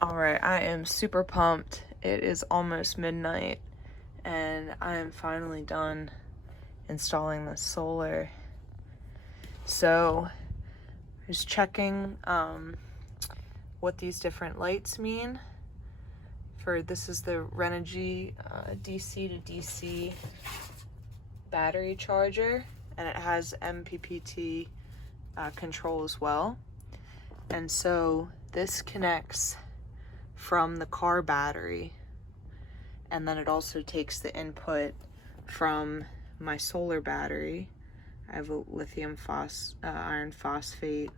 All right, I am super pumped. It is almost midnight and I am finally done installing the solar. So I was checking what these different lights mean. This is the Renogy DC to DC battery charger, and it has MPPT control as well. And so this connects from the car battery, and then it also takes the input from my solar battery. I have a lithium iron phosphate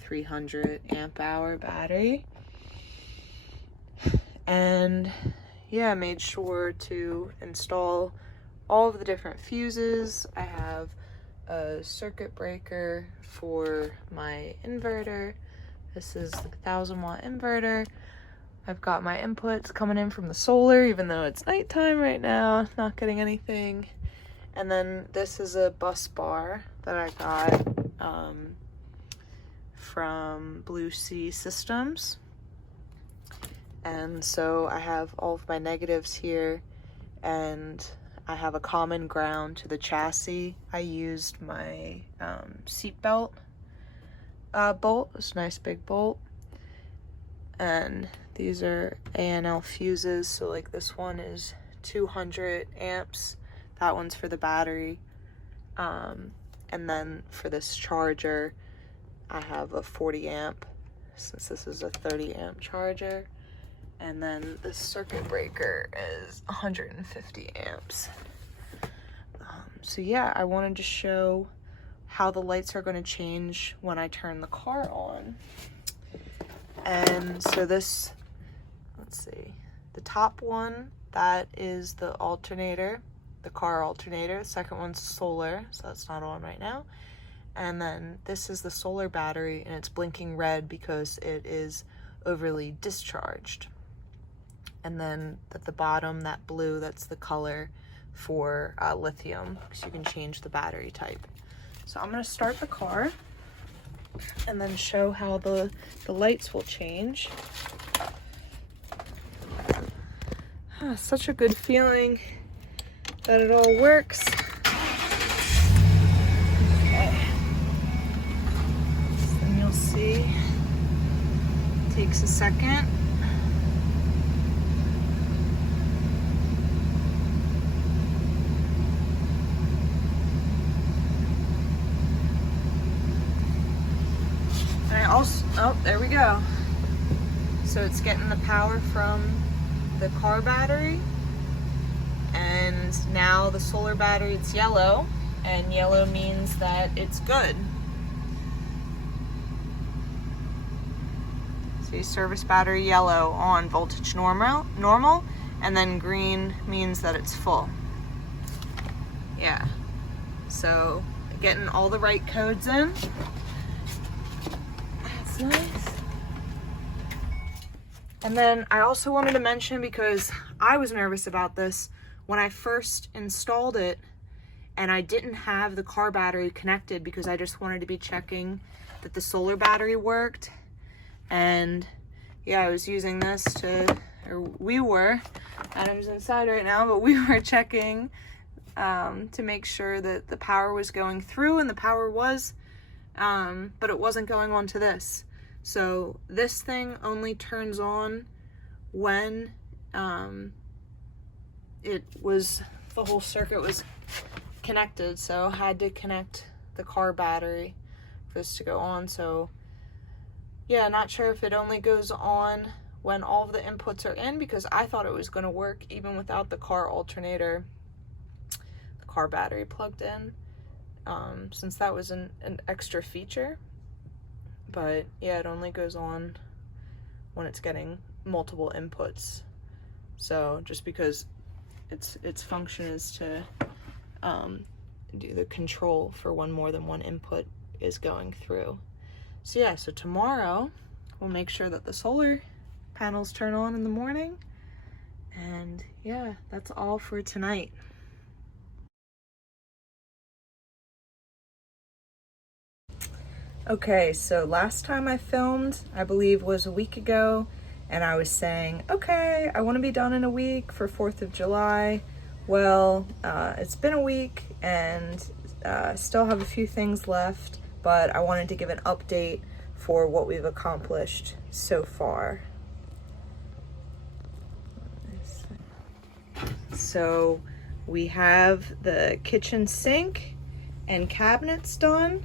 300 amp hour battery, and yeah, I made sure to install all of the different fuses. I have a circuit breaker for my inverter. This is a 1000-watt inverter. I've got my inputs coming in from the solar, even though it's nighttime right now, not getting anything. And then this is a bus bar that I got from Blue Sea Systems. And so I have all of my negatives here, and I have a common ground to the chassis. I used my seat belt bolt, this nice big bolt. And these are ANL fuses, so like this one is 200 amps, that one's for the battery. And then for this charger, I have a 40 amp, since this is a 30 amp charger. And then the circuit breaker is 150 amps. So yeah, I wanted to show how the lights are going to change when I turn the car on. And so this, let's see, the top one, that is the alternator, the car alternator. The second one's solar, so that's not on right now. And then this is the solar battery, and it's blinking red because it is overly discharged. And then at the bottom, that blue, that's the color for lithium, because you can change the battery type. So I'm going to start the car and then show how the lights will change. Such a good feeling that it all works. Okay. And you'll see, it takes a second. And I also, oh, there we go. So it's getting the power from the car battery, and now the solar battery, it's yellow, and yellow means that it's good. See, service battery yellow on, voltage normal, and then green means that it's full. Yeah, so getting all the right codes in. That's nice. And then I also wanted to mention, because I was nervous about this when I first installed it, and I didn't have the car battery connected because I just wanted to be checking that the solar battery worked. And yeah, I was using this we were, Adam's inside right now, but we were checking to make sure that the power was going through, and the power was, but it wasn't going on to this. So this thing only turns on when the whole circuit was connected. So I had to connect the car battery for this to go on. So yeah, not sure if it only goes on when all of the inputs are in, because I thought it was going to work even without the car alternator, the car battery plugged in, since that was an extra feature. But yeah, it only goes on when it's getting multiple inputs. So just because its function is to do the control for when more than one input is going through. So yeah, so tomorrow we'll make sure that the solar panels turn on in the morning. And yeah, that's all for tonight. Okay, so last time I filmed, I believe, was a week ago, and I was saying, okay, I want to be done in a week for 4th of July. Well, it's been a week and still have a few things left, but I wanted to give an update for what we've accomplished so far. So we have the kitchen sink and cabinets done.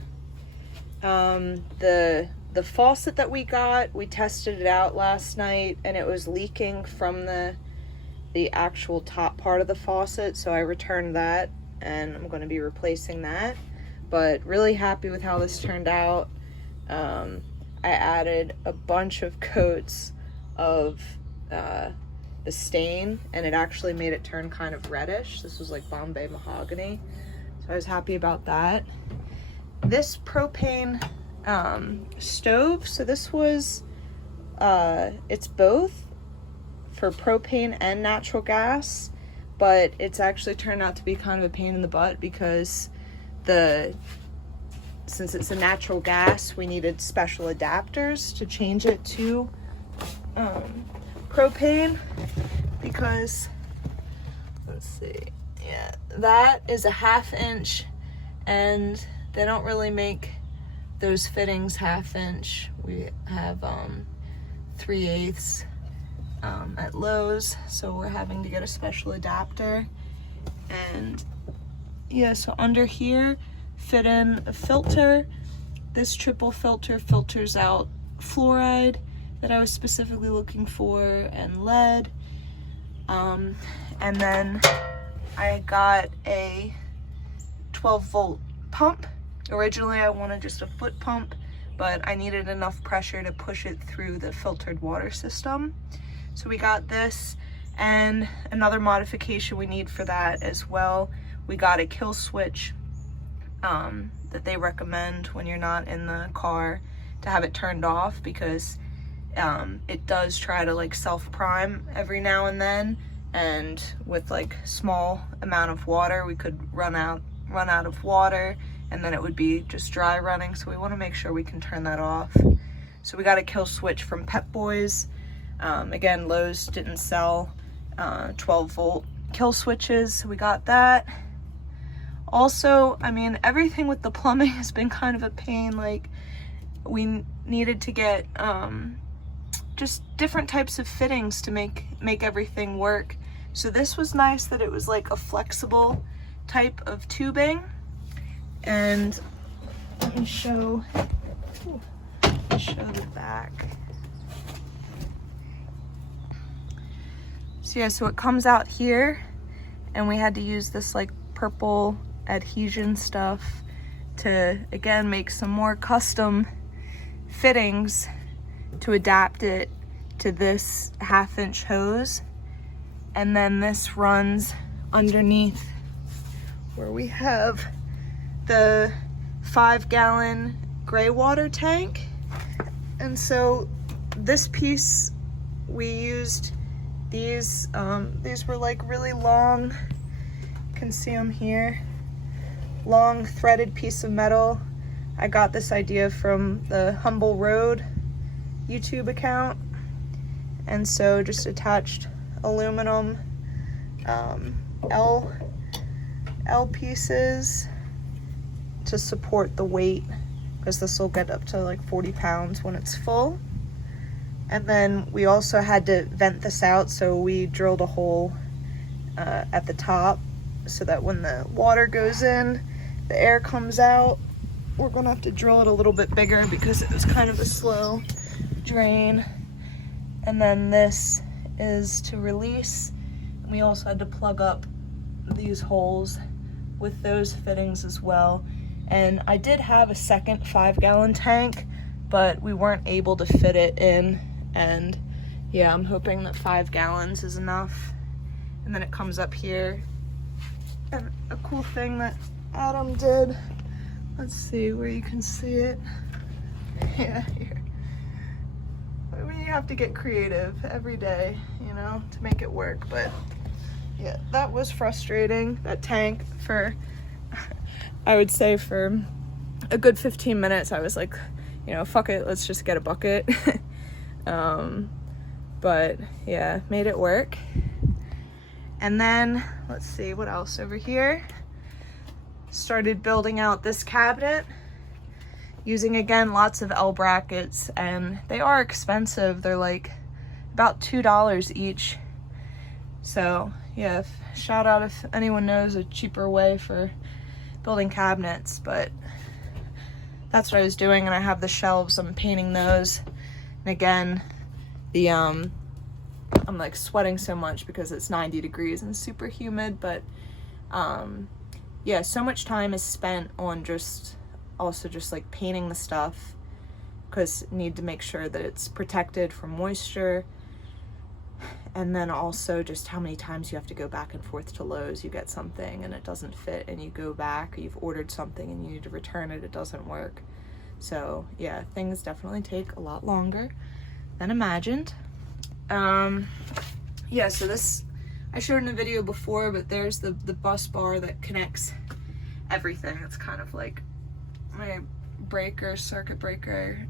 The faucet that we got, we tested it out last night and it was leaking from the actual top part of the faucet, so I returned that and I'm going to be replacing that. But really happy with how this turned out. I added a bunch of coats of the stain and it actually made it turn kind of reddish. This was like Bombay mahogany, so I was happy about that. This propane stove, so this was it's both for propane and natural gas, but it's actually turned out to be kind of a pain in the butt because since it's a natural gas, we needed special adapters to change it to propane, because let's see, yeah, that is a 1/2 inch and they don't really make those fittings 1/2 inch. We have 3/8 at Lowe's, so we're having to get a special adapter. And yeah, so under here fit in a filter. This triple filter filters out fluoride that I was specifically looking for, and lead. And then I got a 12-volt pump. Originally I wanted just a foot pump, but I needed enough pressure to push it through the filtered water system. So we got this, and another modification we need for that as well, we got a kill switch that they recommend when you're not in the car to have it turned off, because it does try to like self-prime every now and then, and with like small amount of water we could run out of water and then it would be just dry running, so we want to make sure we can turn that off. So we got a kill switch from Pep Boys. Again, Lowe's didn't sell 12-volt kill switches, so we got that. Also, I mean, everything with the plumbing has been kind of a pain. Like, we needed to get just different types of fittings to make everything work. So this was nice that it was like a flexible type of tubing. And let me show the back. So yeah, so it comes out here, and we had to use this like purple adhesion stuff to, again, make some more custom fittings to adapt it to this 1/2 inch hose. And then this runs underneath where we have the 5-gallon gray water tank. And so this piece, we used these were like really long, you can see them here, long threaded piece of metal. I got this idea from the Humble Road YouTube account, and so just attached aluminum L pieces to support the weight, because this will get up to like 40 pounds when it's full. And then we also had to vent this out, so we drilled a hole at the top so that when the water goes in, the air comes out. We're gonna have to drill it a little bit bigger because it was kind of a slow drain. And then this is to release. We also had to plug up these holes with those fittings as well. And I did have a second 5-gallon tank, but we weren't able to fit it in. And yeah, I'm hoping that 5 gallons is enough. And then it comes up here. And a cool thing that Adam did, let's see where you can see it. Yeah, here. We have to get creative every day, you know, to make it work. But yeah, that was frustrating. That tank, for, I would say for a good 15 minutes, I was like, you know, fuck it, let's just get a bucket. but yeah, made it work. And then let's see what else over here. Started building out this cabinet using, again, lots of L brackets, and they are expensive. They're like about $2 each. So yeah, shout out if anyone knows a cheaper way for building cabinets, but that's what I was doing. And I have the shelves, I'm painting those. And again, the I'm like sweating so much because it's 90 degrees and super humid, but yeah, so much time is spent on just like painting the stuff, because need to make sure that it's protected from moisture. And then also just how many times you have to go back and forth to Lowe's. You get something and it doesn't fit, and you go back, or you've ordered something and you need to return it, it doesn't work. So yeah, things definitely take a lot longer than imagined. Yeah, so this I showed in a video before, but there's the bus bar that connects everything. It's kind of like my breaker, circuit breaker,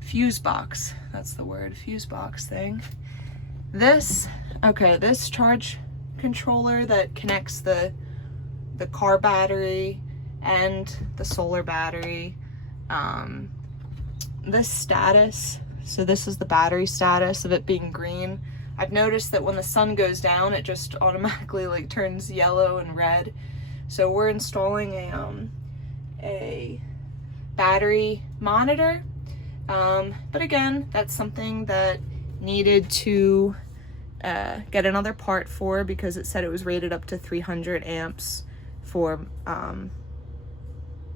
fuse box, that's the word, fuse box thing. This charge controller that connects the car battery and the solar battery. This status, so this is the battery status of it being green. I've noticed that when the sun goes down, it just automatically like turns yellow and red. So we're installing a battery monitor. But again, that's something that needed to get another part for, because it said it was rated up to 300 amps for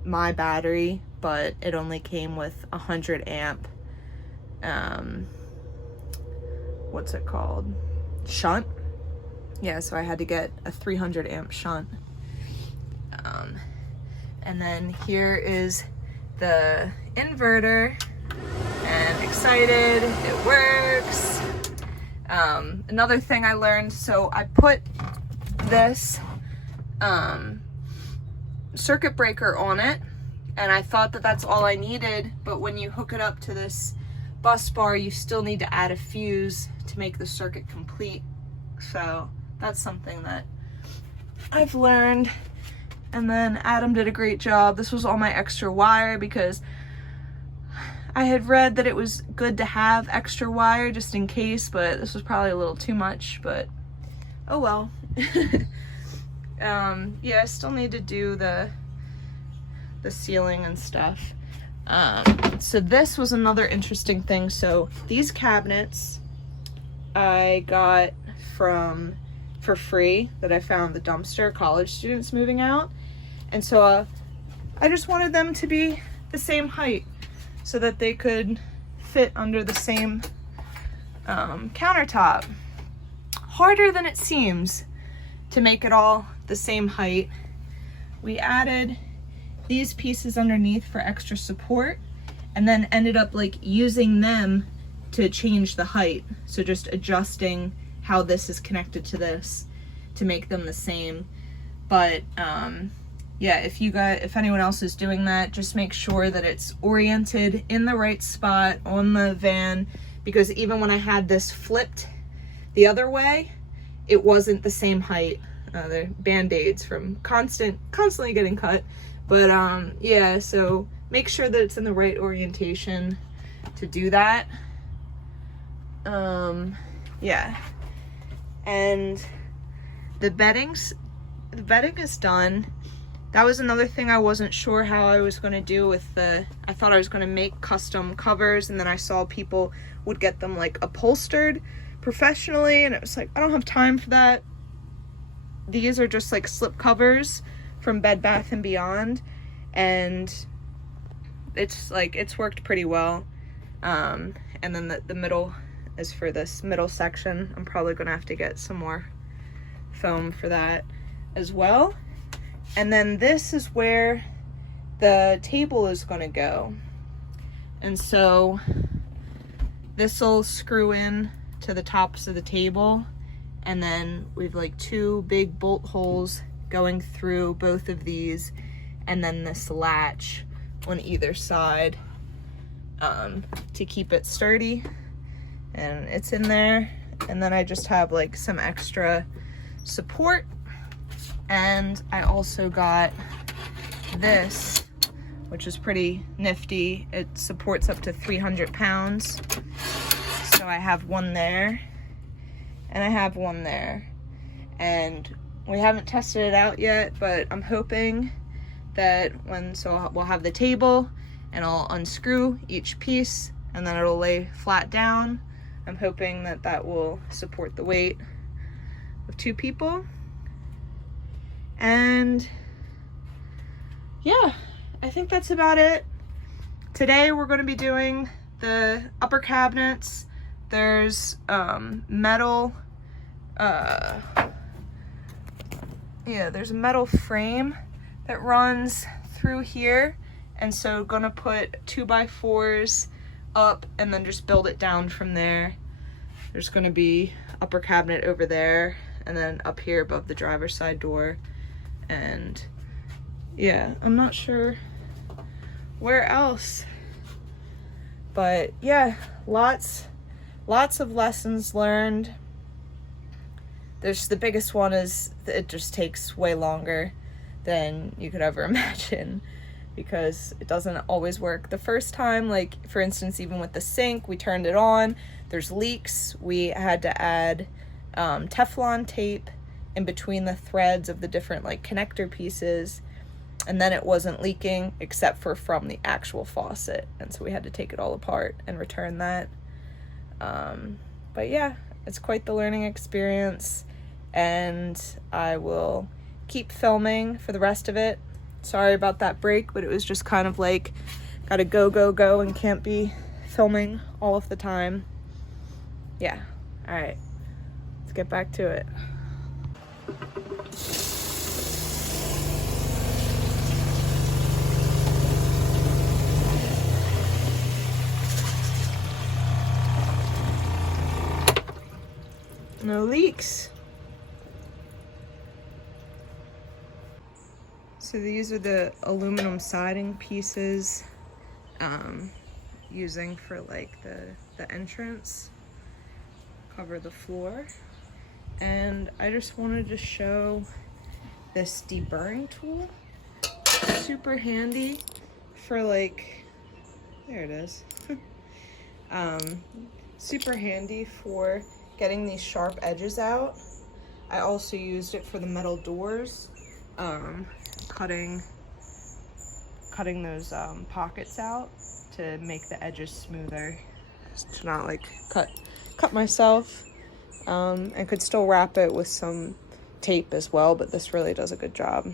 my battery, but it only came with 100 amp what's it called, shunt. Yeah, so I had to get a 300 amp shunt. And then here is the inverter, and excited, it works. Another thing I learned, so I put this circuit breaker on it, and I thought that that's all I needed, but when you hook it up to this bus bar, you still need to add a fuse to make the circuit complete. So that's something that I've learned. And then Adam did a great job. This was all my extra wire, because I had read that it was good to have extra wire just in case, but this was probably a little too much, but oh well. Yeah, I still need to do the ceiling and stuff. So this was another interesting thing. So these cabinets I got for free, that I found the dumpster, college students moving out. And so I just wanted them to be the same height so that they could fit under the same countertop. Harder than it seems to make it all the same height. We added these pieces underneath for extra support, and then ended up like using them to change the height. So just adjusting how this is connected to this to make them the same. But yeah, if anyone else is doing that, just make sure that it's oriented in the right spot on the van, because even when I had this flipped the other way, it wasn't the same height. They're band-aids from constantly getting cut. But yeah, so make sure that it's in the right orientation to do that. Yeah. And the bedding is done. That was another thing I wasn't sure how I was going to do with I thought I was going to make custom covers, and then I saw people would get them like upholstered professionally, and it was like, I don't have time for that. These are just like slip covers from Bed Bath & Beyond, and it's worked pretty well. And then the middle is for this middle section. I'm probably gonna have to get some more foam for that as well. And then this is where the table is gonna go. And so this will screw in to the tops of the table, and then we've like two big bolt holes going through both of these, and then this latch on either side to keep it sturdy. and it's in there. And then I just have like some extra support. And I also got this, which is pretty nifty. It supports up to 300 pounds. So I have one there, and I have one there. And we haven't tested it out yet, but I'm hoping that we'll have the table, and I'll unscrew each piece, and then it'll lay flat down. I'm hoping that that will support the weight of 2 people. And yeah, I think that's about it. Today we're going to be doing the upper cabinets. There's metal, there's a metal frame that runs through here, and so gonna put 2x4s up and then just build it down from there. There's gonna be upper cabinet over there, and then up here above the driver's side door. And yeah, I'm not sure where else, but yeah, lots of lessons learned. The biggest one is that it just takes way longer than you could ever imagine, because it doesn't always work the first time. Like, for instance, even with the sink, we turned it on, there's leaks. We had to add Teflon tape in between the threads of the different like connector pieces, and then it wasn't leaking except for from the actual faucet, and so we had to take it all apart and return that. But yeah, it's quite the learning experience, and I will keep filming for the rest of it. Sorry about that break, but it was just kind of like, gotta go, and can't be filming all of the time. Yeah, all right, let's get back to it. No leaks. So these are the aluminum siding pieces using for like the entrance, cover the floor. And I just wanted to show this deburring tool. Super handy for like, there it is. Super handy for getting these sharp edges out. I also used it for the metal doors, cutting those pockets out to make the edges smoother, to not like cut myself. And could still wrap it with some tape as well, but this really does a good job.